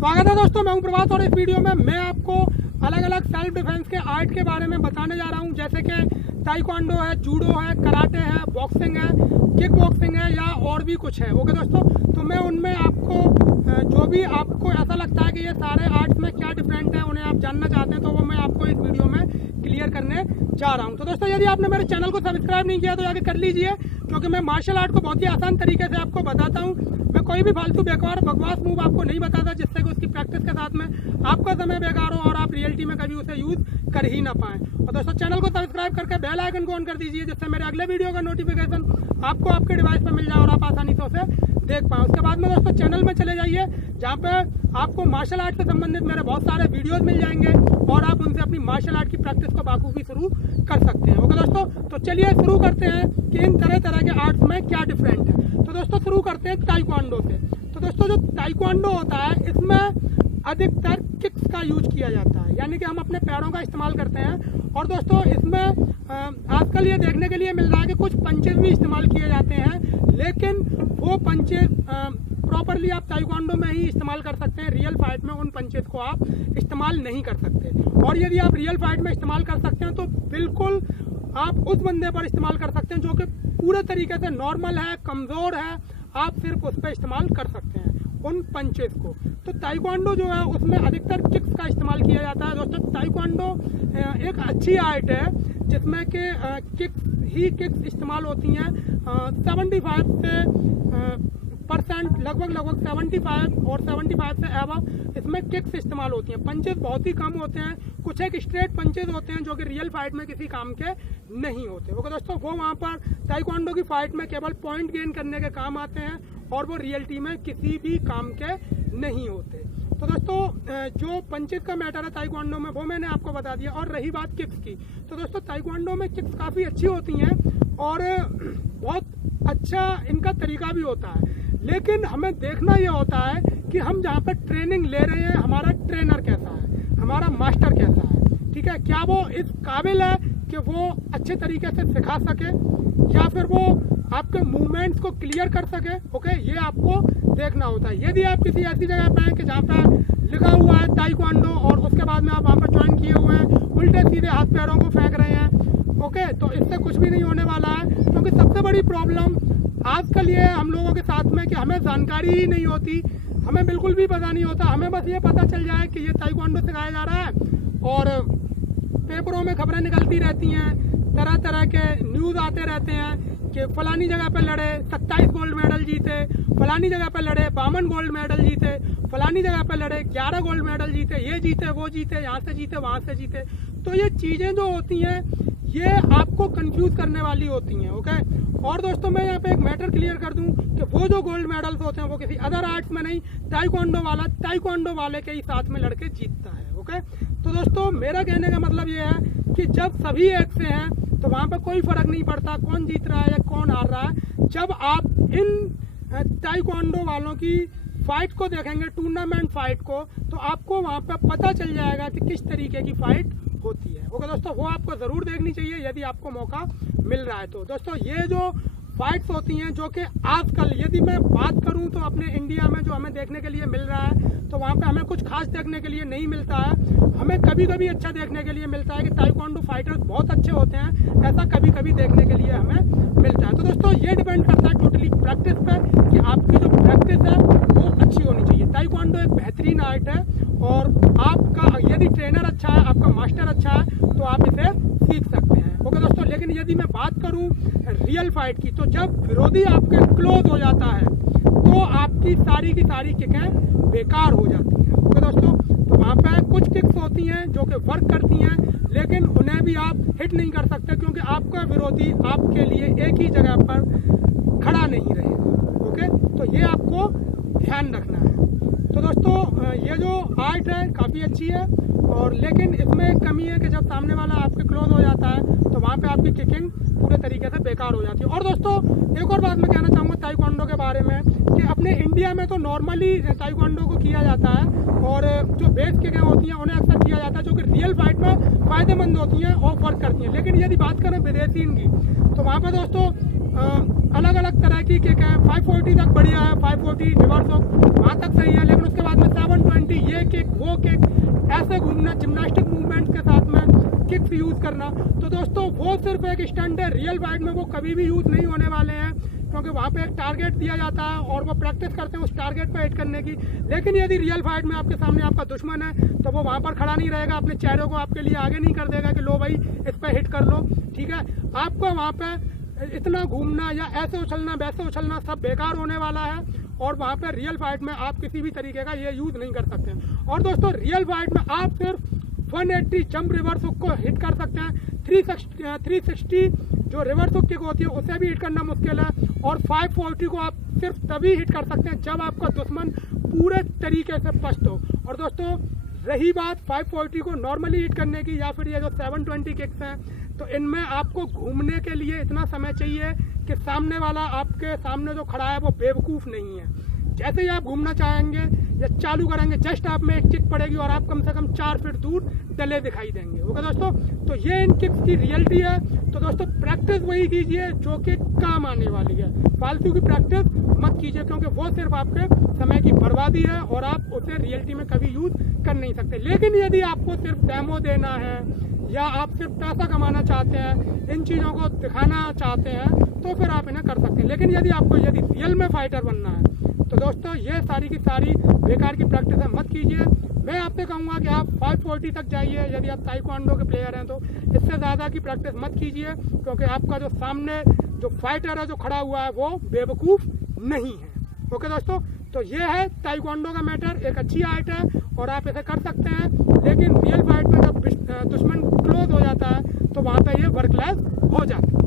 स्वागत है दोस्तों, मैं हूं प्रभात और इस वीडियो में मैं आपको अलग अलग सेल्फ डिफेंस के आर्ट के बारे में बताने जा रहा हूं, जैसे कि ताइक्वांडो है, जूडो है, कराटे है, बॉक्सिंग है, किक बॉक्सिंग है या और भी कुछ है। ओके दोस्तों, तो मैं उनमें आपको जो भी आपको ऐसा लगता है कि ये सारे आर्ट्स में क्या डिफरेंट है, उन्हें आप जानना चाहते हैं, तो वो मैं आपको इस वीडियो में क्लियर करने जा रहा हूँ। तो दोस्तों, यदि आपने मेरे चैनल को सब्सक्राइब नहीं किया तो जाके कर लीजिए, क्योंकि मैं मार्शल आर्ट को बहुत ही आसान तरीके से आपको बताता हूँ। मैं कोई भी फालतू बेकार बकवास मूव आपको नहीं बताता जिससे कि उसकी प्रैक्टिस के साथ में आपका समय बेकार हो और आप रियलिटी में कभी उसे यूज कर ही ना पाएं। और दोस्तों, चैनल को सब्सक्राइब करके बेल आइकन को ऑन कर दीजिए, जिससे मेरे अगले वीडियो का नोटिफिकेशन आपको आपके डिवाइस पर मिल जाए और आप आसानी से उसे देख पाएं। उसके बाद में दोस्तों चैनल में चले जाइए, जहाँ पे आपको मार्शल आर्ट से संबंधित मेरे बहुत सारे वीडियोज मिल जाएंगे और आप उनसे अपनी मार्शल आर्ट की प्रैक्टिस को बाखूबी शुरू कर सकते हैं। ओके दोस्तों, तो चलिए शुरू करते हैं कि इन तरह तरह के आर्ट्स में क्या डिफरेंट है। तो दोस्तों, शुरू करते हैं ताइक्वांडो से। तो दोस्तों, जो ताइक्वांडो होता है, इसमें अधिकतर किक्स का यूज किया जाता है, यानी कि हम अपने पैरों का इस्तेमाल करते हैं। और दोस्तों, इसमें आजकल ये देखने के लिए मिल रहा है कि कुछ पंचेज भी इस्तेमाल किए जाते हैं, लेकिन वो पंचेज प्रॉपरली आप ताइक्वांडो में ही इस्तेमाल कर सकते हैं। रियल फाइट में उन पंचेस को आप इस्तेमाल नहीं कर सकते। और यदि आप रियल फाइट में इस्तेमाल कर सकते हैं तो बिल्कुल आप उस बंदे पर इस्तेमाल कर सकते हैं जो कि पूरे तरीके से नॉर्मल है, कमजोर है, आप सिर्फ उस पर इस्तेमाल कर सकते हैं उन पंचेस को। तो ताइक्वांडो जो है उसमें अधिकतर किक्स का इस्तेमाल किया जाता है। दोस्तों ताइक्वांडो एक अच्छी आर्ट है जिसमें कि किक्स इस्तेमाल होती हैं। 75 से % लगभग 75 और 75 से एबव इसमें किक्स इस्तेमाल होती हैं। पंचेस बहुत ही कम होते हैं, कुछ एक स्ट्रेट पंचेस होते हैं जो कि रियल फाइट में किसी काम के नहीं होते। ओके दोस्तों, वो वहाँ पर ताइक्वांडो की फाइट में केवल पॉइंट गेन करने के काम आते हैं और वो रियलिटी में किसी भी काम के नहीं होते। तो दोस्तों जो पंचेस का मैटर है ताइक्वांडो में वो मैंने आपको बता दिया। और रही बात किक्स की, तो दोस्तों ताइक्वांडो में किक्स काफ़ी अच्छी होती हैं और बहुत अच्छा इनका तरीका भी होता है। लेकिन हमें देखना ये होता है कि हम जहाँ पर ट्रेनिंग ले रहे हैं हमारा ट्रेनर कैसा है, हमारा मास्टर कैसा है, ठीक है, क्या वो इस काबिल है कि वो अच्छे तरीके से सिखा सके या फिर वो आपके मूवमेंट्स को क्लियर कर सके। ओके, ये आपको देखना होता है। यदि आप किसी ऐसी जगह पे हैं कि जहाँ पे लिखा हुआ है ताइक्वांडो और उसके बाद में आप वहाँ पर ज्वाइन किए हुए हैं, उल्टे सीधे हाथ पैरों को फेंक रहे हैं, ओके, तो इससे कुछ भी नहीं होने वाला है। क्योंकि सबसे बड़ी प्रॉब्लम आजकल ये है हम लोगों के साथ में कि हमें जानकारी ही नहीं होती, हमें बिल्कुल भी पता नहीं होता। हमें बस ये पता चल जाए कि ये ताइक्वांडो सिखाया जा रहा है और पेपरों में खबरें निकलती रहती हैं, तरह तरह के न्यूज़ आते रहते हैं कि फलानी जगह पे लड़े 27 गोल्ड मेडल जीते, फलानी जगह पे लड़े 52 गोल्ड मेडल जीते, फलानी जगह पे लड़े 11 गोल्ड मेडल जीते, ये जीते वो जीते, यहाँ से जीते वहाँ से जीते। तो ये चीज़ें जो होती हैं ये आपको कंफ्यूज करने वाली होती हैं। ओके, और दोस्तों मैं यहाँ पे एक मैटर क्लियर कर दूं कि वो जो गोल्ड मेडल्स होते हैं वो किसी अदर आर्ट्स में नहीं, ताइक्वांडो वाले के ही साथ में लड़के जीतता है। ओके, तो दोस्तों मेरा कहने का मतलब ये है कि जब सभी एक से हैं तो वहाँ पे कोई फर्क नहीं पड़ता कौन जीत रहा है या कौन हार रहा है। जब आप इन ताइक्वांडो वालों की फाइट को देखेंगे, टूर्नामेंट फाइट को, तो आपको वहाँ पे पता चल जाएगा कि किस तरीके की फाइट होती है। ओके दोस्तों, वो आपको जरूर देखनी चाहिए यदि आपको मौका मिल रहा है तो। दोस्तों ये जो फाइट्स होती हैं जो कि आजकल यदि मैं बात करूं तो अपने इंडिया में जो हमें देखने के लिए मिल रहा है तो वहाँ पे हमें कुछ खास देखने के लिए नहीं मिलता है। हमें कभी कभी अच्छा देखने के लिए मिलता है कि ताइक्वांडो फाइटर्स बहुत अच्छे होते हैं, ऐसा कभी कभी देखने के लिए हमें मिलता है। तो दोस्तों ये डिपेंड करता है टोटली प्रैक्टिस पर कि आपकी जो प्रैक्टिस है वो अच्छी होनी चाहिए। ताइक्वांडो एक बेहतरीन आर्ट है और आपका यदि ट्रेनर अच्छा है, आपका मास्टर अच्छा है तो आप इसे सीख सकते हैं। ओके दोस्तों, लेकिन यदि मैं बात करूं रियल फाइट की तो जब विरोधी आपके क्लोज हो जाता है तो आपकी सारी की सारी किकें बेकार हो जाती हैं। ओके दोस्तों, तो वहाँ पे कुछ किक्स होती हैं जो कि वर्क करती हैं लेकिन उन्हें भी आप हिट नहीं कर सकते क्योंकि आपका विरोधी आपके लिए एक ही जगह पर खड़ा नहीं रहेगा। ओके, तो ये आपको ध्यान रखना है। तो दोस्तों ये जो आर्ट है काफ़ी अच्छी है और लेकिन इसमें एक कमी है कि जब सामने वाला आपके क्लोज हो जाता है तो वहाँ पे आपकी किकिंग पूरे तरीके से बेकार हो जाती है। और दोस्तों एक और बात मैं कहना चाहूँगा ताइक्वांडो के बारे में कि अपने इंडिया में तो नॉर्मली ताइक्वांडो को किया जाता है और जो बेस किकें होती हैं उन्हें अक्सर किया जाता है जो कि रियल फाइट में फ़ायदेमंद होती हैं और वर्क करती हैं। लेकिन यदि बात करें विदेशीन की तो वहाँ पर दोस्तों अलग अलग तरह की किक है। 540 तक बढ़िया है, 540 रिवर्स हुक वहाँ तक सही है, लेकिन उसके बाद में 720 ये किक वो किक ऐसे घूमना, जिम्नास्टिक मूवमेंट्स के साथ में किक्स यूज़ करना, तो दोस्तों वो सिर्फ एक स्टंट है। रियल फाइट में वो कभी भी यूज़ नहीं होने वाले हैं क्योंकि वहाँ पे एक टारगेट दिया जाता है और वो प्रैक्टिस करते हैं उस टारगेट पर हिट करने की। लेकिन यदि रियल फाइट में आपके सामने आपका दुश्मन है तो वो वहाँ पर खड़ा नहीं रहेगा, अपने चेहरे को आपके लिए आगे नहीं कर देगा कि लो भाई इस पर हिट कर लो, ठीक है। आपको वहाँ पे इतना घूमना या ऐसे उछलना वैसे उछलना सब बेकार होने वाला है और वहाँ पे रियल फाइट में आप किसी भी तरीके का ये यूज़ नहीं कर सकते। और दोस्तों रियल फाइट में आप सिर्फ 180 जंप रिवर्स हुक को हिट कर सकते हैं। 360 जो रिवर्स हुक किक होती है उसे भी हिट करना मुश्किल है और 540 को आप सिर्फ तभी हिट कर सकते हैं जब आपका दुश्मन पूरे तरीके से पस्त हो। और दोस्तों रही बात 540 को नॉर्मली हिट करने की या फिर ये जो 720 किक्स हैं तो इनमें आपको घूमने के लिए इतना समय चाहिए कि सामने वाला आपके सामने जो खड़ा है वो बेवकूफ़ नहीं है। जैसे ही आप घूमना चाहेंगे या चालू करेंगे जस्ट आप में एक किक पड़ेगी और आप कम से कम 4 फीट दूर डले दिखाई देंगे। ओके दोस्तों, तो ये इन किक्स की रियलिटी है। तो दोस्तों प्रैक्टिस वही कीजिए जो कि काम आने वाली है, फालतू की प्रैक्टिस मत कीजिए, क्योंकि वो सिर्फ आपके समय की बर्बादी है और आप उसे रियलिटी में कभी यूज कर नहीं सकते। लेकिन यदि आपको सिर्फ डेमो देना है या आप सिर्फ पैसा कमाना चाहते हैं, इन चीज़ों को दिखाना चाहते हैं, तो फिर आप इन्हें कर सकते हैं। लेकिन यदि आपको रियल में फाइटर बनना है तो दोस्तों ये सारी की सारी बेकार की प्रैक्टिस है, मत कीजिए। मैं आपसे कहूँगा कि आप 540 तक जाइए यदि आप ताइक्वांडो के प्लेयर हैं, तो इससे ज़्यादा की प्रैक्टिस मत कीजिए, क्योंकि आपका जो सामने जो फाइटर है जो खड़ा हुआ है वो बेवकूफ़ नहीं है। ओके दोस्तों, तो ये है ताइक्वांडो का मैटर। एक अच्छी आर्ट है और आप इसे कर सकते हैं, लेकिन रियल फाइट में जब दुश्मन क्लोज हो जाता है तो वहाँ पे ये वर्कलेस हो जाती है।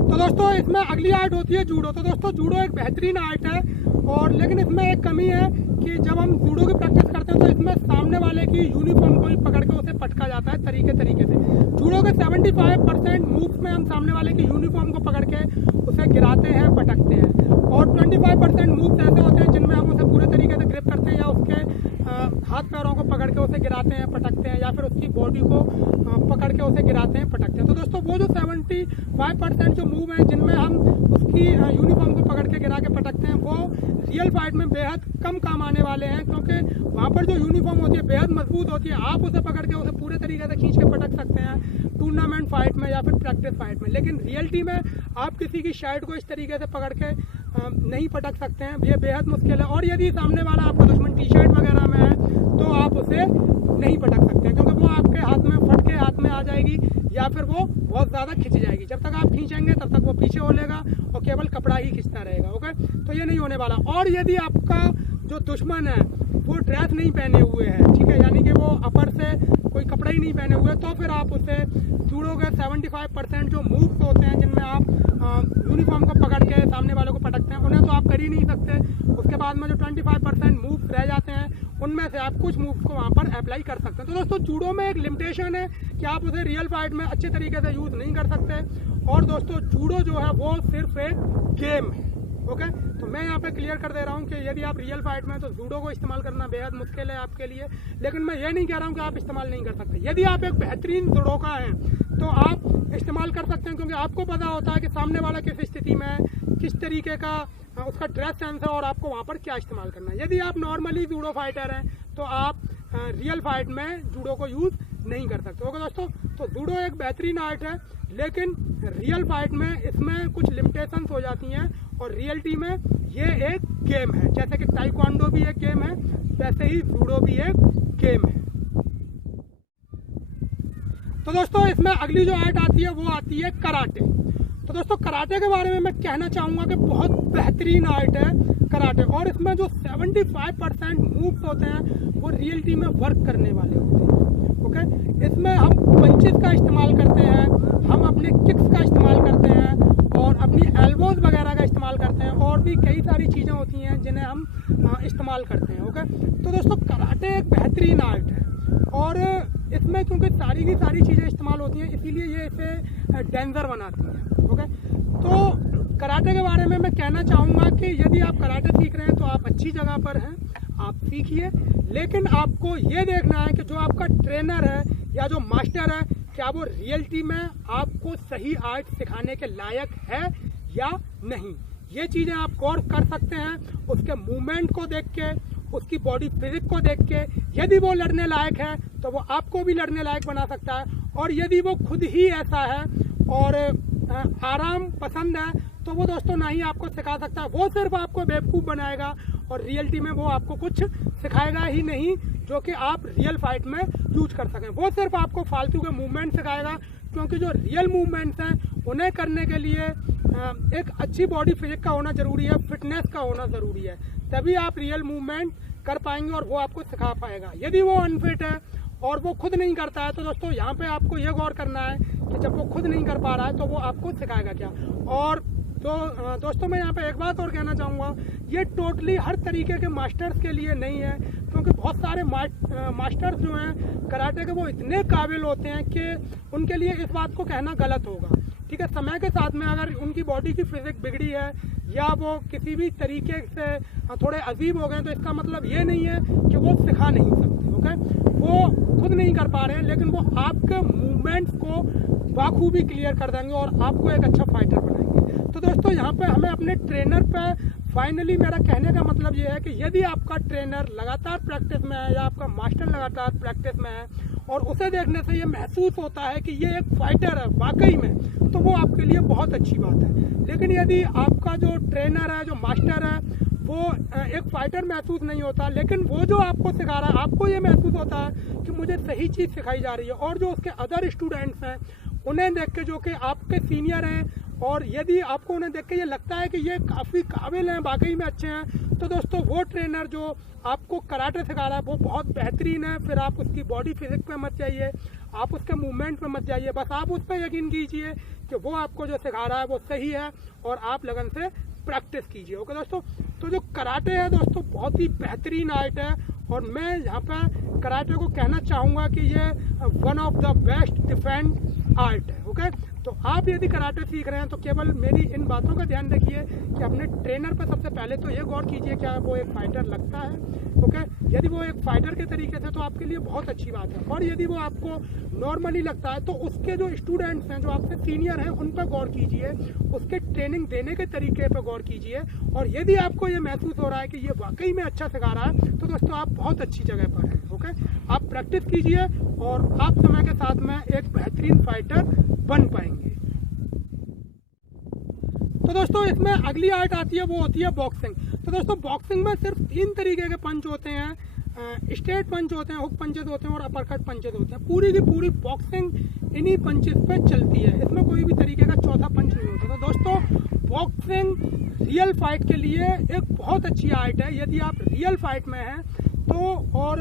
तो दोस्तों इसमें अगली आर्ट होती है जूडो। तो दोस्तों जूडो एक बेहतरीन आर्ट है, और लेकिन इसमें एक कमी है कि जब हम जूडो की प्रैक्टिस करते हैं तो इसमें सामने वाले की यूनिफॉर्म को ही पकड़ के उसे पटका जाता है तरीके से। जूडो के 75% मूव्स में हम सामने वाले की यूनिफॉर्म को पकड़ के उसे गिराते हैं, पटकते हैं, और 25% मूव्स ऐसे होते हैं जिनमें हम उसे पूरे तरीके से ग्रिप करते हैं या उसके हाथ पैरों को पकड़ के उसे गिराते हैं, पटकते हैं, या फिर उसकी बॉडी को पकड़ के उसे गिराते हैं, पटकते हैं। तो दोस्तों वो जो 75% जो मूव हैं जिनमें हम उसकी यूनिफॉर्म को पकड़ के गिरा के पटकते हैं, वो रियल फाइट में बेहद कम काम आने वाले हैं, क्योंकि वहाँ पर जो यूनिफॉर्म होती है बेहद मजबूत होती है। आप उसे पकड़ के उसे पूरे तरीके से खींच के पटक सकते हैं टूर्नामेंट फाइट में या फिर प्रैक्टिस फाइट में, लेकिन रियलिटी में आप किसी की शर्ट को इस तरीके से पकड़ के नहीं पटक सकते हैं, ये बेहद मुश्किल है। और यदि सामने वाला आपका दुश्मन टी शर्ट वगैरह में है तो आप उसे नहीं पटक सकते हैं, क्योंकि वो आपके हाथ में फट के हाथ में आ जाएगी या फिर वो बहुत ज़्यादा खिंच जाएगी। जब तक आप खींचेंगे तब तक वो पीछे हो लेगा और केवल कपड़ा ही खींचता रहेगा। ओके, तो ये नहीं होने वाला। और यदि आपका जो दुश्मन है वो ड्रेस नहीं पहने हुए है, ठीक है, यानी कि वो अपर से कोई कपड़ा ही नहीं पहने हुए, तो फिर आप उसे जूडो के 75% जो मूव्स होते हैं जिनमें आप यूनिफॉर्म को पकड़ के सामने वालों को पटकते हैं, उन्हें तो आप कर ही नहीं सकते। उसके बाद में जो 25% मूव्स रह जाते हैं उनमें से आप कुछ मूव्स को वहाँ पर अप्लाई कर सकते हैं। तो दोस्तों जूडो में एक लिमिटेशन है कि आप उसे रियल फाइट में अच्छे तरीके से यूज़ नहीं कर सकते। और दोस्तों जूडो जो है वो सिर्फ एक गेम है। ओके, तो मैं यहाँ पे क्लियर कर दे रहा हूँ कि यदि आप रियल फाइट में तो जूडो को इस्तेमाल करना बेहद मुश्किल है आपके लिए, लेकिन मैं ये नहीं कह रहा हूँ कि आप इस्तेमाल नहीं कर सकते। यदि आप एक बेहतरीन जुडोका हैं तो आप इस्तेमाल कर सकते हैं, क्योंकि आपको पता होता है कि सामने वाला किस स्थिति में है, किस तरीके का उसका ड्रेस सेंस है और आपको वहाँ पर क्या इस्तेमाल करना है। यदि आप नॉर्मली जूडो फाइटर हैं तो आप रियल फाइट में जूडो को यूज़ नहीं कर सकते। ओके दोस्तों, तो जूडो एक बेहतरीन आर्ट है, लेकिन रियल फाइट में इसमें कुछ लिमिटेशंस हो जाती हैं, और रियलिटी में ये एक गेम है। जैसे कि ताइक्वांडो भी एक गेम है, वैसे ही जूडो भी एक गेम है। तो दोस्तों इसमें अगली जो आर्ट आती है वो आती है कराटे। तो दोस्तों कराटे के बारे में मैं कहना चाहूँगा कि बहुत बेहतरीन आर्ट है कराटे, और इसमें जो 75% मूव्स होते हैं वो रियलिटी में वर्क करने वाले होते हैं। ओके, इसमें हम पंचेस का इस्तेमाल करते हैं, हम अपने किक्स का इस्तेमाल करते हैं, और अपनी एल्बोज वगैरह का इस्तेमाल करते हैं, और भी कई सारी चीज़ें होती हैं जिन्हें हम इस्तेमाल करते हैं। ओके, तो दोस्तों कराटे एक बेहतरीन आर्ट है, और इसमें क्योंकि सारी की सारी चीज़ें इस्तेमाल होती हैं इसीलिए ये इसे डेंजर बनाती हैं। ओके, तो कराटे के बारे में मैं कहना चाहूँगा कि यदि आप कराटे सीख रहे हैं तो आप अच्छी जगह पर हैं, आप सीखिए, लेकिन आपको ये देखना है कि जो आपका ट्रेनर है या जो मास्टर है क्या वो रियलिटी में आपको सही आर्ट सिखाने के लायक है या नहीं। ये चीज़ें आप गौर कर सकते हैं उसके मूवमेंट को देख के, उसकी बॉडी फिजिक को देख के। यदि वो लड़ने लायक है तो वो आपको भी लड़ने लायक बना सकता है, और यदि वो खुद ही ऐसा है और आराम पसंद है तो वो दोस्तों ना ही आपको सिखा सकता है, वो सिर्फ आपको बेवकूफ़ बनाएगा, और रियलिटी में वो आपको कुछ सिखाएगा ही नहीं जो कि आप रियल फाइट में यूज कर सकें। वो सिर्फ आपको फालतू के मूवमेंट सिखाएगा, क्योंकि जो रियल मूवमेंट्स हैं उन्हें करने के लिए एक अच्छी बॉडी फिजिक का होना ज़रूरी है, फिटनेस का होना ज़रूरी है, तभी आप रियल मूवमेंट कर पाएंगे और वो आपको सिखा पाएगा। यदि वो अनफिट है और वो खुद नहीं करता है तो दोस्तों यहाँ पे आपको ये गौर करना है कि जब वो खुद नहीं कर पा रहा है तो वो आपको सिखाएगा क्या। और तो दोस्तों मैं यहाँ पे एक बात और कहना चाहूँगा, ये टोटली हर तरीके के मास्टर्स के लिए नहीं है, क्योंकि बहुत सारे मास्टर्स जो हैं कराटे के वो इतने काबिल होते हैं कि उनके लिए इस बात को कहना गलत होगा। ठीक है। समय के साथ में अगर उनकी बॉडी की फिजिक्स बिगड़ी है या वो किसी भी तरीके से थोड़े अजीब हो गए तो इसका मतलब ये नहीं है कि वो सिखा नहीं सकते। ओके, वो खुद नहीं कर पा रहे हैं लेकिन वो आपके मूवमेंट्स को बाखूबी क्लियर कर देंगे और आपको एक अच्छा फाइटर बनाएंगे। तो दोस्तों यहाँ पे हमें अपने ट्रेनर पे फाइनली मेरा कहने का मतलब ये है कि यदि आपका ट्रेनर लगातार प्रैक्टिस में है या आपका मास्टर लगातार प्रैक्टिस में है और उसे देखने से ये महसूस होता है कि ये एक फाइटर है वाकई में, तो वो आपके लिए बहुत अच्छी बात है। लेकिन यदि आपका जो ट्रेनर है, जो मास्टर है, वो एक फाइटर महसूस नहीं होता, लेकिन वो जो आपको सिखा रहा है आपको ये महसूस होता है कि मुझे सही चीज़ सिखाई जा रही है, और जो उसके अदर स्टूडेंट्स हैं उन्हें देख के, जो कि आपके सीनियर हैं, और यदि आपको उन्हें देख के ये लगता है कि ये काफ़ी काबिल हैं, वाकई में अच्छे हैं, तो दोस्तों वो ट्रेनर जो आपको कराटे सिखा रहा है वो बहुत बेहतरीन है। फिर आप उसकी बॉडी फिजिक्स पे मत जाइए, आप उसके मूवमेंट पे मत जाइए, बस आप उस पर यकीन कीजिए कि वो आपको जो सिखा रहा है वो सही है और आप लगन से प्रैक्टिस कीजिए। ओके दोस्तों, तो जो कराटे है दोस्तों बहुत ही बेहतरीन आर्ट है, और मैं यहाँ पे कराटे को कहना चाहूँगा कि ये one of the best defence art है। ओके, तो आप यदि कराटे सीख रहे हैं तो केवल मेरी इन बातों का ध्यान रखिए कि अपने ट्रेनर पर सबसे पहले तो ये गौर कीजिए क्या वो एक फाइटर लगता है। ओके, यदि वो एक फाइटर के तरीके से तो आपके लिए बहुत अच्छी बात है, और यदि वो आपको नॉर्मली लगता है तो उसके जो स्टूडेंट्स हैं, जो आपसे सीनियर हैं, उन पर गौर कीजिए, उसके ट्रेनिंग देने के तरीके पर गौर कीजिए, और यदि आपको ये महसूस हो रहा है कि ये वाकई में अच्छा सिखा रहा है तो दोस्तों आप बहुत अच्छी जगह पर हैं। ओके, आप प्रैक्टिस कीजिए और आप समय के साथ में एक बेहतरीन फाइटर बन पाएंगे। तो दोस्तों इसमें अगली आर्ट आती है, वो होती है बॉक्सिंग। तो दोस्तों बॉक्सिंग में सिर्फ 3 तरीके के पंच होते हैं, स्ट्रेट पंच होते हैं, हुक पंचेस होते हैं और अपरकट पंचेस होते हैं। पूरी की पूरी बॉक्सिंग इन्हीं पंचेस पे चलती है, इसमें कोई भी तरीके का चौथा पंच नहीं होता। तो दोस्तों बॉक्सिंग रियल फाइट के लिए एक बहुत अच्छी आर्ट है। यदि आप रियल फाइट में हैं तो, और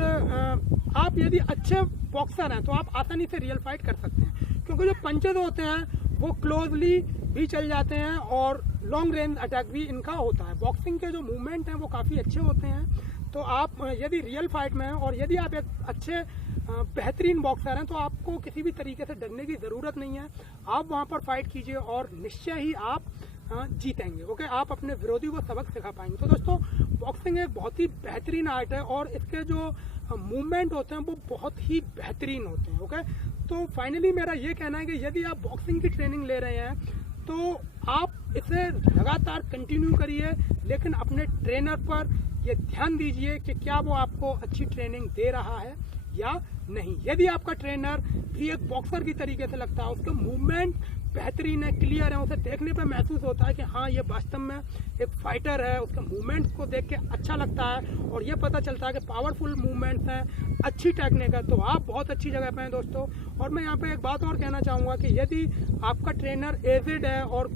आप यदि अच्छे बॉक्सर हैं तो आप आसानी से रियल फाइट कर सकते हैं, क्योंकि जो पंचेस होते हैं वो क्लोजली भी चल जाते हैं और लॉन्ग रेंज अटैक भी इनका होता है। बॉक्सिंग के जो मूवमेंट हैं वो काफ़ी अच्छे होते हैं। तो आप यदि रियल फाइट में हैं और यदि आप एक अच्छे बेहतरीन बॉक्सर हैं तो आपको किसी भी तरीके से डरने की ज़रूरत नहीं है। आप वहाँ पर फाइट कीजिए और निश्चय ही आप जीतेंगे। ओके, आप अपने विरोधी को सबक सिखा पाएंगे। तो दोस्तों बॉक्सिंग एक बहुत ही बेहतरीन आर्ट है और इसके जो मूवमेंट होते हैं वो बहुत ही बेहतरीन होते हैं। ओके, तो फाइनली मेरा ये कहना है कि यदि आप बॉक्सिंग की ट्रेनिंग ले रहे हैं तो आप इसे लगातार कंटिन्यू करिए, लेकिन अपने ट्रेनर पर ये ध्यान दीजिए कि क्या वो आपको अच्छी ट्रेनिंग दे रहा है या नहीं। यदि आपका ट्रेनर भी एक बॉक्सर की तरीके से लगता है, उसके मूवमेंट बेहतरीन है, क्लियर है, उसे देखने पे महसूस होता है कि हाँ ये वास्तव में एक फाइटर है, उसके मूवमेंट्स को देख के अच्छा लगता है और ये पता चलता है कि पावरफुल मूवमेंट्स हैं, अच्छी टेक्निक है, तो आप बहुत अच्छी जगह पे हैं दोस्तों। और मैं यहाँ पे एक बात और कहना चाहूँगा कि यदि आपका ट्रेनर एजेड है और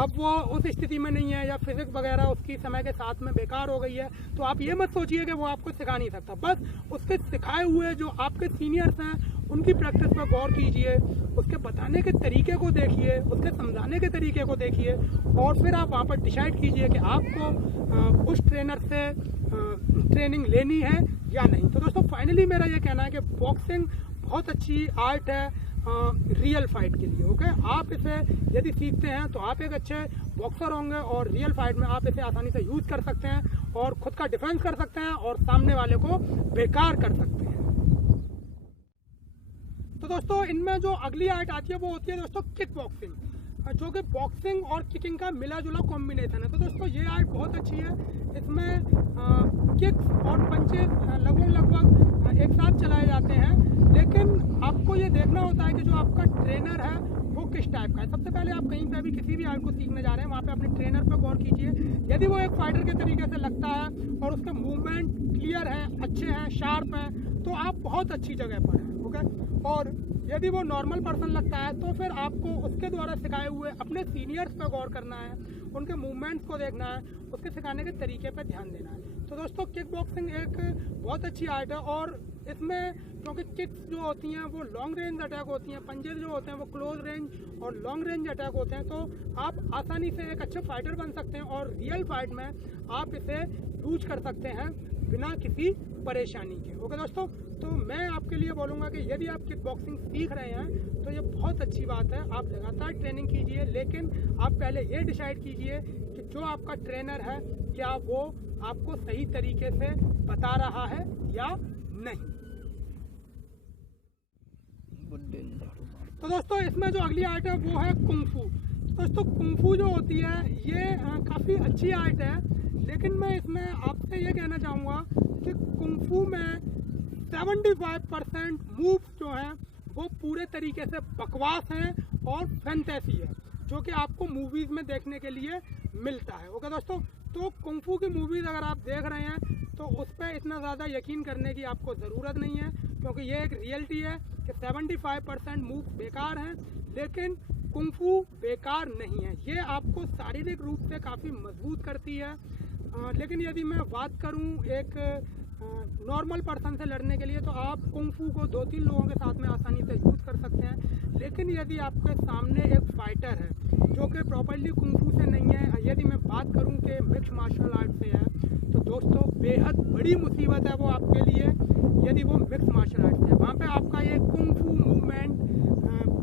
अब वो उस स्थिति में नहीं है या फिजिक्स वगैरह उसकी समय के साथ में बेकार हो गई है, तो आप ये मत सोचिए कि वो आपको सिखा नहीं सकता। बस उसके सिखाए हुए जो आपके सीनियर्स हैं उनकी प्रैक्टिस पर गौर कीजिए, उसके बताने के तरीके को देखिए, उसके समझाने के तरीके को देखिए, और फिर आप वहाँ पर डिसाइड कीजिए कि आपको उस ट्रेनर से ट्रेनिंग लेनी है या नहीं। तो दोस्तों फाइनली मेरा ये कहना है कि बॉक्सिंग बहुत अच्छी आर्ट है रियल फाइट के लिए। ओके, आप इसे यदि सीखते हैं तो आप एक अच्छे बॉक्सर होंगे और रियल फाइट में आप इसे आसानी से यूज कर सकते हैं और खुद का डिफेंस कर सकते हैं और सामने वाले को बेकार कर सकते हैं। तो दोस्तों इनमें जो अगली आर्ट आती है वो होती है दोस्तों किक बॉक्सिंग, जो कि बॉक्सिंग और किकिंग का मिला जुला कॉम्बिनेशन है। तो दोस्तों ये आर्ट बहुत अच्छी है, इसमें किक्स और पंचेस लगभग एक साथ चलाए जाते हैं, लेकिन आपको ये देखना होता है कि जो आपका ट्रेनर है वो किस टाइप का है। सबसे पहले आप कहीं पे भी किसी भी आर्ट को सीखने जा रहे हैं वहाँ पे अपने ट्रेनर पर गौर कीजिए। यदि वो एक फाइटर के तरीके से लगता है और उसके मूवमेंट क्लियर है, अच्छे हैं, शार्प हैं, तो आप बहुत अच्छी जगह पर हैं। ओके, और यदि वो नॉर्मल पर्सन लगता है तो फिर आपको उसके द्वारा सिखाए हुए अपने सीनियर्स पर गौर करना है, उनके मूवमेंट्स को देखना है, उसके सिखाने के तरीके पर ध्यान देना है। तो दोस्तों किक बॉक्सिंग एक बहुत अच्छी आर्ट है और इसमें क्योंकि किक्स जो होती हैं वो लॉन्ग रेंज अटैक होती हैं, पंजेस जो होते हैं वो क्लोज रेंज और लॉन्ग रेंज अटैक होते हैं, तो आप आसानी से एक अच्छे फाइटर बन सकते हैं और रियल फाइट में आप इसे यूज कर सकते हैं बिना किसी परेशानी के। ओके दोस्तों, तो मैं आपके लिए बोलूँगा कि यदि आप किक बॉक्सिंग सीख रहे हैं तो ये बहुत अच्छी बात है, आप लगातार ट्रेनिंग कीजिए, लेकिन आप पहले ये डिसाइड कीजिए कि जो आपका ट्रेनर है क्या वो आपको सही तरीके से बता रहा है या नहीं। तो दोस्तों इसमें जो अगली आर्ट है वो है कुंग-फू। दोस्तों कुंग-फू जो होती है ये काफ़ी अच्छी आर्ट है, लेकिन मैं इसमें आपसे ये कहना चाहूँगा कि कुंग-फू में 75% मूव्स जो हैं वो पूरे तरीके से बकवास हैं और फैंटेसी है, जो कि आपको मूवीज़ में देखने के लिए मिलता है। ओके दोस्तों, तो कुंग-फू की मूवीज़ अगर आप देख रहे हैं तो उस पर इतना ज़्यादा यकीन करने की आपको ज़रूरत नहीं है, क्योंकि ये एक रियलिटी है कि 75% मूव्स बेकार हैं, लेकिन कुंग-फू बेकार नहीं है। ये आपको शारीरिक रूप से काफ़ी मजबूत करती है। लेकिन यदि मैं बात करूं एक नॉर्मल पर्सन से लड़ने के लिए, तो आप कुंग-फू को 2-3 लोगों के साथ में आसानी से यूज़ कर सकते हैं। लेकिन यदि आपके सामने एक फाइटर है जो कि प्रॉपर्ली कुंग-फू से नहीं है, यदि मैं बात करूं कि मिक्स मार्शल आर्ट से है, तो दोस्तों बेहद बड़ी मुसीबत है वो आपके लिए। यदि वो मिक्स मार्शल आर्ट से है, वहाँ पे आपका ये कुंग-फू मूवमेंट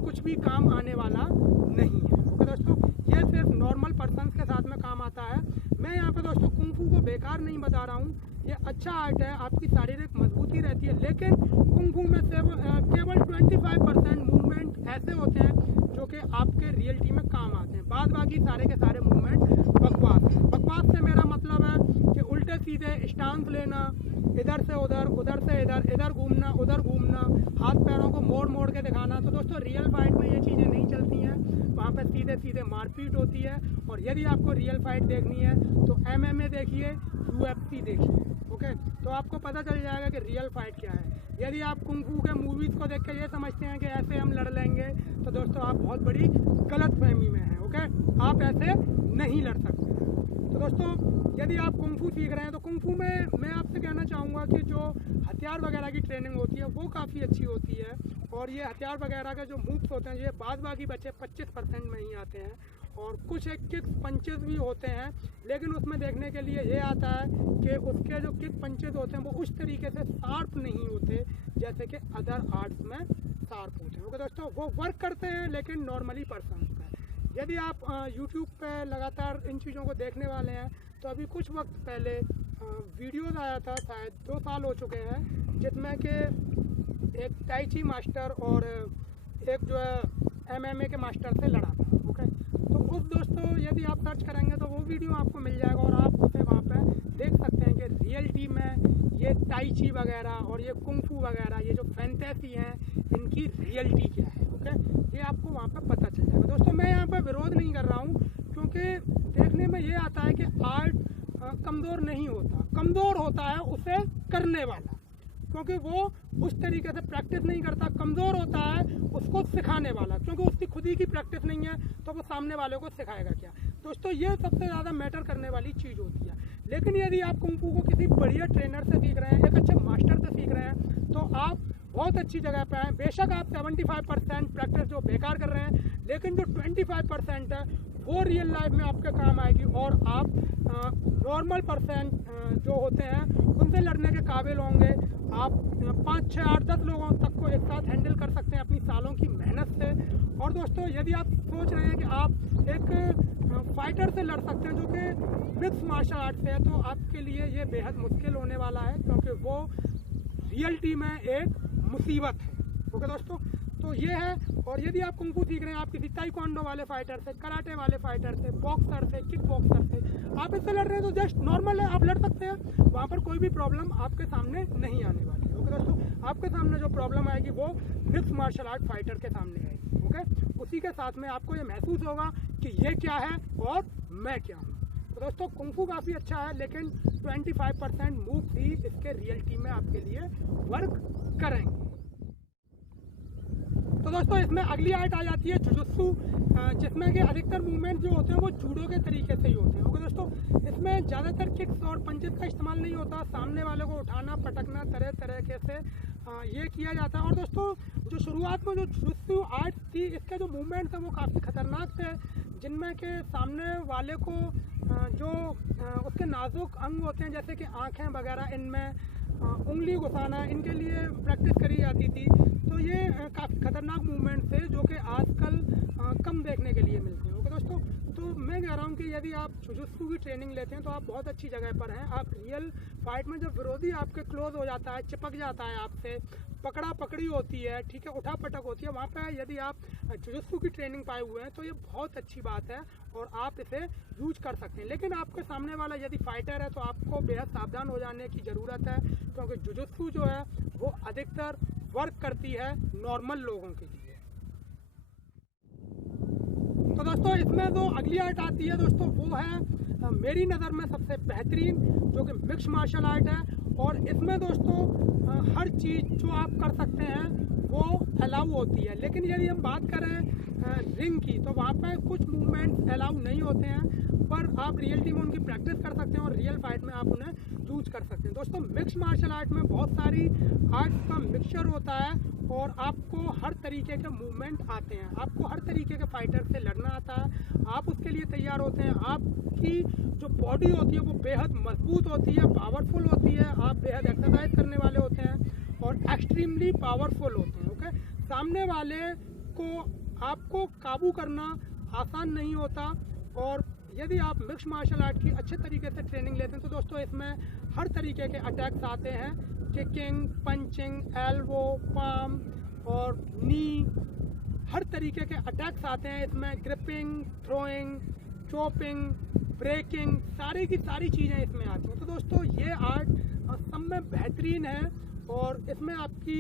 कुछ भी काम आने वाला नहीं है। ओके दोस्तों, ये सिर्फ नॉर्मल पर्सन के साथ में काम आता है। मैं यहाँ पे दोस्तों कुंग-फू को बेकार नहीं बता रहा हूँ, ये अच्छा आर्ट है, आपकी शारीरिक मजबूती रहती है, लेकिन कुंग-फू में से केवल 25% मूवमेंट ऐसे होते हैं जो कि आपके रियलिटी में काम आते हैं। बाद बाकी सारे के सारे मूवमेंट बकवास हैं। बकवास से मेरा मतलब है कि उल्टे सीधे स्टांस लेना, इधर से उधर, उधर से इधर, इधर घूमना, उधर घूमना, हाथ पैरों को मोड़ मोड़ के दिखाना। तो दोस्तों रियल फाइट में ये चीज़ें नहीं चलती हैं, वहाँ पे सीधे सीधे मारपीट होती है। और यदि आपको रियल फाइट देखनी है तो MMA देखिए, UFC देखिए। ओके, तो आपको पता चल जाएगा कि रियल फाइट क्या है। यदि आप कुंग-फू के मूवीज़ को देख के ये समझते हैं कि ऐसे हम लड़ लेंगे, तो दोस्तों आप बहुत बड़ी गलत फहमी में हैं। ओके, आप ऐसे नहीं लड़ सकते। तो दोस्तों यदि आप कुंग-फू सीख रहे हैं तो कुंग-फू में मैं आपसे कहना चाहूँगा कि जो हथियार वगैरह की ट्रेनिंग होती है वो काफ़ी अच्छी होती है। और ये हथियार वगैरह के जो मूव्स होते हैं ये बाद बाकी बचे 25% में ही आते हैं, और कुछ एक किक पंचेस भी होते हैं, लेकिन उसमें देखने के लिए ये आता है कि उसके जो किक पंचेस होते हैं वो उस तरीके से शार्प नहीं होते जैसे कि अदर आर्ट्स में शार्प होते हैं। ओके दोस्तों, वो वर्क करते हैं लेकिन नॉर्मली पर्सन पे। यदि आप YouTube पे लगातार इन चीज़ों को देखने वाले हैं तो अभी कुछ वक्त पहले वीडियोज़ आया था, शायद 2 साल हो चुके हैं, जिसमें कि एक ताई ची मास्टर और एक जो है MMA के मास्टर से लड़ा था। ओके, तो उस दोस्तों यदि आप सर्च करेंगे तो वो वीडियो आपको मिल जाएगा और आप उसे वहाँ पे देख सकते हैं कि रियलिटी में ये ताई ची वगैरह और ये कुंग-फू वगैरह, ये जो फैंटेसी हैं, इनकी रियलिटी क्या है। ओके, ये आपको वहाँ पे पता चल जाएगा। दोस्तों मैं यहाँ पे विरोध नहीं कर रहा हूँ, क्योंकि देखने में ये आता है कि आर्ट कमज़ोर नहीं होता, कमज़ोर होता है उसे करने वाला, क्योंकि वो उस तरीके से प्रैक्टिस नहीं करता। कमज़ोर होता है उसको सिखाने वाला, क्योंकि उसकी खुद ही की प्रैक्टिस नहीं है तो वो सामने वाले को सिखाएगा क्या। दोस्तों ये सबसे ज़्यादा मैटर करने वाली चीज़ होती है। लेकिन यदि आप कुंग-फू को किसी बढ़िया ट्रेनर से सीख रहे हैं, एक अच्छे मास्टर से सीख रहे हैं, तो आप बहुत अच्छी जगह पे हैं। बेशक आप 75% प्रैक्टिस जो बेकार कर रहे हैं, लेकिन जो 25% है वो रियल लाइफ में आपके काम आएगी, और आप नॉर्मल पर्सन जो होते हैं उनसे लड़ने के काबिल होंगे। आप 5, 6, 8, 10 लोगों तक को एक साथ हैंडल कर सकते हैं अपनी सालों की मेहनत से। और दोस्तों यदि आप सोच रहे हैं कि आप एक फाइटर से लड़ सकते हैं जो कि मिक्स मार्शल आर्ट से है, तो आपके लिए ये बेहद मुश्किल होने वाला है, क्योंकि वो रियलिटी में एक मुसीबत है। ओके दोस्तों, तो ये है। और यदि आप कुंग-फू सीख रहे हैं, आप किसी ताइक्वांडो वाले फाइटर से, कराटे वाले फाइटर से, बॉक्सर से, किक बॉक्सर से आप इससे लड़ रहे हैं, तो जस्ट नॉर्मल है, आप लड़ सकते हैं, वहाँ पर कोई भी प्रॉब्लम आपके सामने नहीं आने वाली है। ओके दोस्तों, आपके सामने जो प्रॉब्लम आएगी वो मिक्स मार्शल आर्ट फाइटर के सामने आएगी। ओके, उसी के साथ में आपको ये महसूस होगा कि ये क्या है और मैं क्या हूँ। तो दोस्तों कुंग-फू काफ़ी अच्छा है, लेकिन 25% मूव भी इसके रियलिटी में आपके लिए वर्क करेंगे। तो दोस्तों इसमें अगली आर्ट आ जाती है जुजुत्सु, जिसमें कि अधिकतर मूवमेंट जो होते हैं वो जूडो के तरीके से ही होते हैं। ओके दोस्तों, इसमें ज़्यादातर किक्स और पंचेस का इस्तेमाल नहीं होता, सामने वाले को उठाना, पटकना, तरह तरह के से ये किया जाता है। और दोस्तों जो शुरुआत में जो जुजुत्सु आर्ट थी, इसके जो मूवमेंट थे वो काफ़ी खतरनाक थे, जिनमें के सामने वाले को जो उसके नाजुक अंग होते हैं जैसे कि आँखें वगैरह, इनमें उंगली घुसाना, इनके लिए प्रैक्टिस करी जाती थी। तो ये काफ़ी खतरनाक मूवमेंट्स है जो कि आजकल कम देखने के लिए मिलते हैं। ओके दोस्तों, तो मैं कह रहा हूँ कि यदि आप जुजुत्सु की ट्रेनिंग लेते हैं तो आप बहुत अच्छी जगह पर हैं। आप रियल फाइट में जब विरोधी आपके क्लोज हो जाता है, चिपक जाता है आपसे, पकड़ा पकड़ी होती है, ठीक है, उठा पटक होती है, वहाँ पे यदि आप जुजुत्सु की ट्रेनिंग पाए हुए हैं तो ये बहुत अच्छी बात है और आप इसे यूज कर सकते हैं। लेकिन आपके सामने वाला यदि फाइटर है तो आपको बेहद सावधान हो जाने की ज़रूरत है, क्योंकि जुजुत्सु जो है वो अधिकतर वर्क करती है नॉर्मल लोगों के लिए। तो दोस्तों, इसमें जो अगली आर्ट आती है दोस्तों वो है मेरी नज़र में सबसे बेहतरीन, जो कि मिक्स मार्शल आर्ट है। और इसमें दोस्तों हर चीज़ जो आप कर सकते हैं वो अलाउ होती है। लेकिन यदि हम बात करें रिंग की तो वहाँ पे कुछ मूवमेंट्स अलाउ नहीं होते हैं, पर आप रियलिटी में उनकी प्रैक्टिस कर सकते हैं और रियल फाइट में आप उन्हें यूज कर सकते हैं। दोस्तों, मिक्स मार्शल आर्ट में बहुत सारी आर्ट्स का मिक्सचर होता है और आपको हर तरीके के मूवमेंट आते हैं, आपको हर तरीके के फाइटर से लड़ना आता है, आप उसके लिए तैयार होते हैं। आपकी जो बॉडी होती है वो बेहद मजबूत होती है, पावरफुल होती है, आप बेहद एक्सरसाइज करने वाले होते हैं और एक्सट्रीमली पावरफुल होते हैं। ओके, सामने वाले को आपको काबू करना आसान नहीं होता। और यदि आप मिक्स मार्शल आर्ट की अच्छे तरीके से ट्रेनिंग लेते हैं तो दोस्तों इसमें हर तरीके के अटैक्स आते हैं, किकिंग, पंचिंग, एल्बो, पाम और नी, हर तरीके के अटैक्स आते हैं इसमें। ग्रिपिंग, थ्रोइंग, चॉपिंग, ब्रेकिंग, सारी की सारी चीज़ें इसमें आती हैं। तो दोस्तों ये आर्ट सब में बेहतरीन है और इसमें आपकी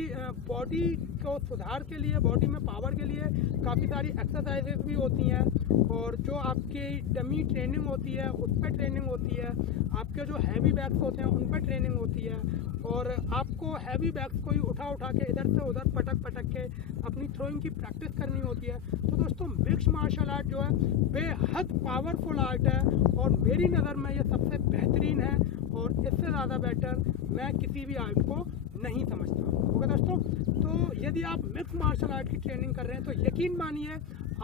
बॉडी को सुधार के लिए, बॉडी में पावर के लिए काफ़ी सारी एक्सरसाइजेस भी होती हैं और जो आपकी डमी ट्रेनिंग होती है उस पर ट्रेनिंग होती है, आपके जो हैवी बैग्स होते हैं उन पर ट्रेनिंग होती है और आपको हैवी बैग्स को ही उठा उठा के इधर से उधर पटक पटक के अपनी थ्रोइंग की प्रैक्टिस करनी होती है। तो दोस्तों मिक्स मार्शल आर्ट जो है बेहद पावरफुल आर्ट है और मेरी नज़र में ये सबसे बेहतरीन है और इससे ज़्यादा बेटर मैं किसी भी आर्ट को नहीं समझता। ओके दोस्तों, तो यदि आप मिक्स मार्शल आर्ट की ट्रेनिंग कर रहे हैं तो यकीन मानिए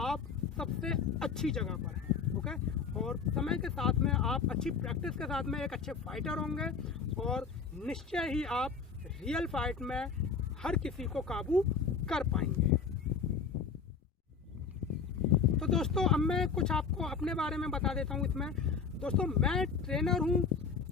आप सबसे अच्छी जगह पर हैं। ओके, और समय के साथ में आप अच्छी प्रैक्टिस के साथ में एक अच्छे फाइटर होंगे और निश्चय ही आप रियल फाइट में हर किसी को काबू कर पाएंगे। तो दोस्तों अब मैं कुछ आपको अपने बारे में बता देता हूँ इसमें। दोस्तों मैं ट्रेनर हूँ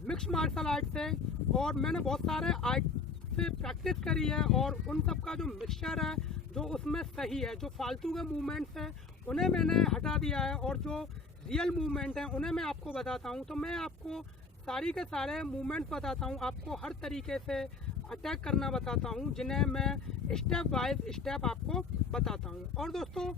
मिक्स मार्शल आर्ट से और मैंने बहुत सारे आर्ट से प्रैक्टिस करी है और उन सब का जो मिक्सचर है जो उसमें सही है, जो फालतू के मूवमेंट्स हैं उन्हें मैंने हटा दिया है और जो रियल मूवमेंट हैं उन्हें मैं आपको बताता हूँ। तो मैं आपको सारी के सारे मूवमेंट्स बताता हूँ, आपको हर तरीके से अटैक करना बताता हूँ जिन्हें मैं स्टेप बाय स्टेप आपको बताता हूँ। और दोस्तों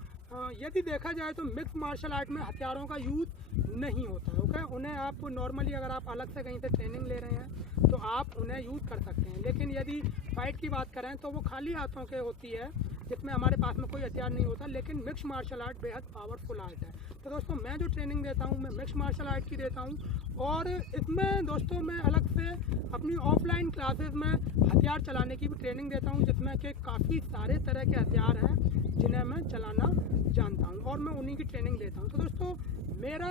यदि देखा जाए तो मिक्स मार्शल आर्ट में हथियारों का यूज़ नहीं होता है। ओके, उन्हें आप नॉर्मली अगर आप अलग से कहीं से ट्रेनिंग ले रहे हैं तो आप उन्हें यूज़ कर सकते हैं। लेकिन यदि फाइट की बात करें तो वो खाली हाथों के होती है जिसमें हमारे पास में कोई हथियार नहीं होता। लेकिन मिक्स मार्शल आर्ट बेहद पावरफुल आर्ट है। तो दोस्तों मैं जो ट्रेनिंग देता हूँ मैं मिक्स मार्शल आर्ट की देता हूँ और इसमें दोस्तों मैं अलग से अपनी ऑफलाइन क्लासेस में हथियार चलाने की भी ट्रेनिंग देता हूँ जिसमें कि काफ़ी सारे तरह के हथियार हैं जिन्हें मैं चलाना जानता हूँ और मैं उन्हीं की ट्रेनिंग देता हूँ। तो दोस्तों मेरा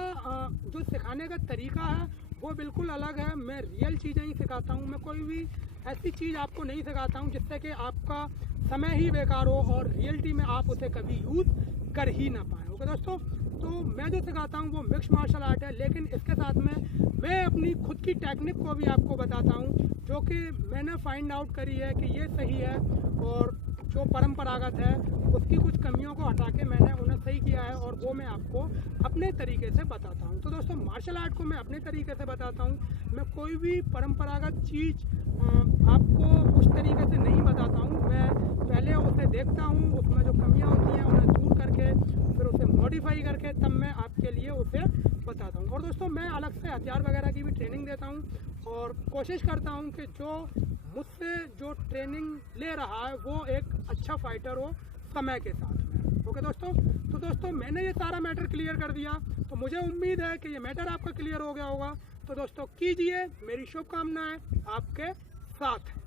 जो सिखाने का तरीका है वो बिल्कुल अलग है। मैं रियल चीज़ें ही सिखाता हूँ, मैं कोई भी ऐसी चीज़ आपको नहीं सिखाता हूँ जिससे कि आपका समय ही बेकार हो और रियलिटी में आप उसे कभी यूज़ कर ही ना पाए। ओके दोस्तों, तो मैं जो सिखाता हूँ वो मिक्स मार्शल आर्ट है, लेकिन इसके साथ में मैं अपनी खुद की टेक्निक को भी आपको बताता हूँ जो कि मैंने फाइंड आउट करी है कि ये सही है और जो परंपरागत है उसकी कुछ कमियों को हटा के मैंने उन्हें सही किया है और वो मैं आपको अपने तरीके से बताता हूँ। तो दोस्तों मार्शल आर्ट को मैं अपने तरीके से बताता हूँ, मैं कोई भी परंपरागत चीज़ आपको उस तरीके से नहीं बताता हूँ। मैं पहले उसे देखता हूँ, उसमें जो कमियाँ होती हैं उन्हें दूर करके फिर उसे मॉडिफाई करके तब मैं आपके लिए उसे बताता हूँ। और दोस्तों मैं अलग से हथियार वगैरह की भी ट्रेनिंग देता हूँ और कोशिश करता हूँ कि जो मुझसे जो ट्रेनिंग ले रहा है वो एक अच्छा फाइटर हो समय के साथ में। ओके दोस्तों, तो दोस्तों मैंने ये सारा मैटर क्लियर कर दिया, तो मुझे उम्मीद है कि ये मैटर आपका क्लियर हो गया होगा। तो दोस्तों कीजिए, मेरी शुभकामनाएं आपके साथ हैं।